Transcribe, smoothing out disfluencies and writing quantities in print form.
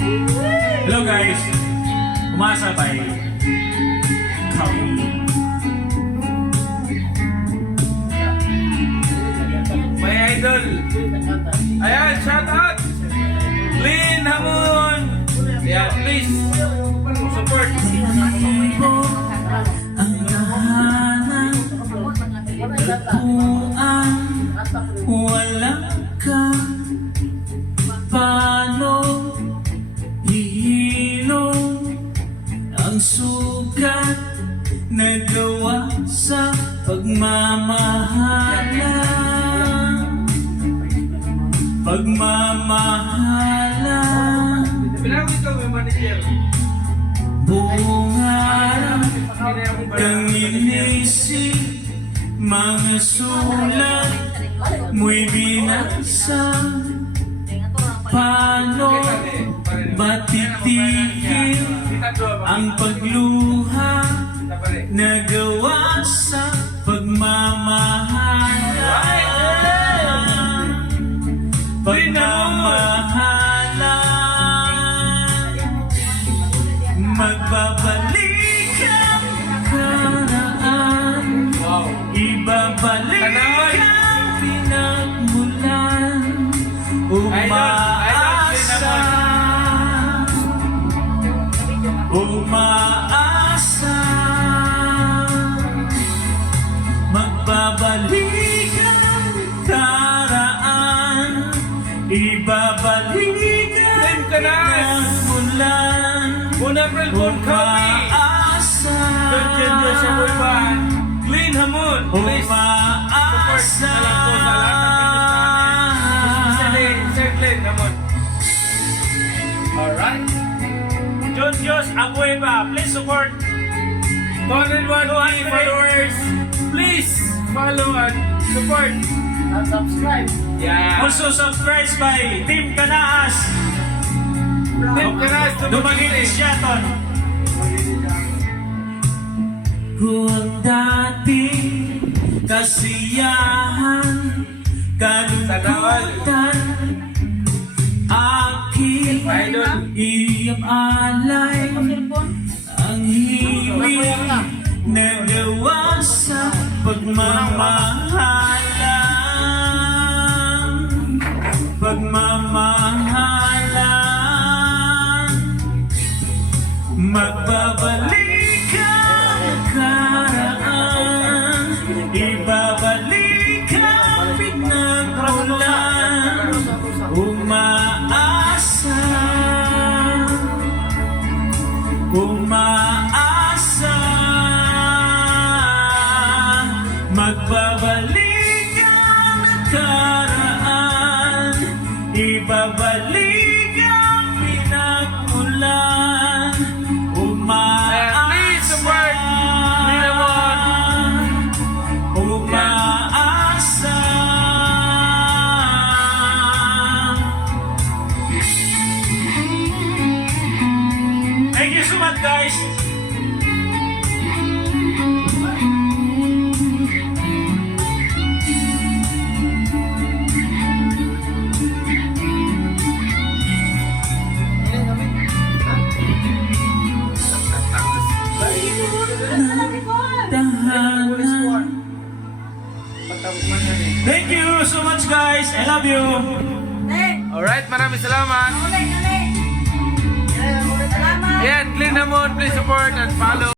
Hello guys, umasa by Kami. My idol. Ayan, shout out. Lynn Hamon. Yeah, please support. Ang tahanan, tagpuan, walang kang paano hihilong ang sugat na gawa sa pagmamahalan. Pagmamahalan, Pinawin ko may manager. buong araw kang inisip, mga sulat mo'y binasa. Paano ba titigil ang pagluha na gawa sa pagmamahalan? Pagmamahalan, magbabalik ang karaan, ibabalik ang pinagmulan, umaasa, umaasa, magbabalik ang karaan, ibabalik ang pinagmulan, April Bon Kami. umaasa, Virgin Joshua Boy Band. Lynn Hamon. Please support umaasa. na lang po sa lahat ng business namin. Especially Sir Lynn Hamon. Alright. John Dios Abueva, please support. 201 followers. Please follow and support. And subscribe. Yeah. Also subscribe by Team Kanaas. Team Kanaas, Dumaguete Siaton. Kung dati kasiyahan, kalungkutan, aking Idol. ialay, ang hiwing na gawa sa pagmamahalan. Pagmamahalan, magbabalik ang karaan, ibabalik ang pinagmulan, umaasa, umaasa, magbabalik ang nakaraan, ibabalik ang pinagmulan, Please support Lynn Hamon. umaasa. Thank you so much guys. Tahanan. Thank you so much guys. I love you. Alright, maraming salamat. Ayan, Lynn Hamon, please support and follow.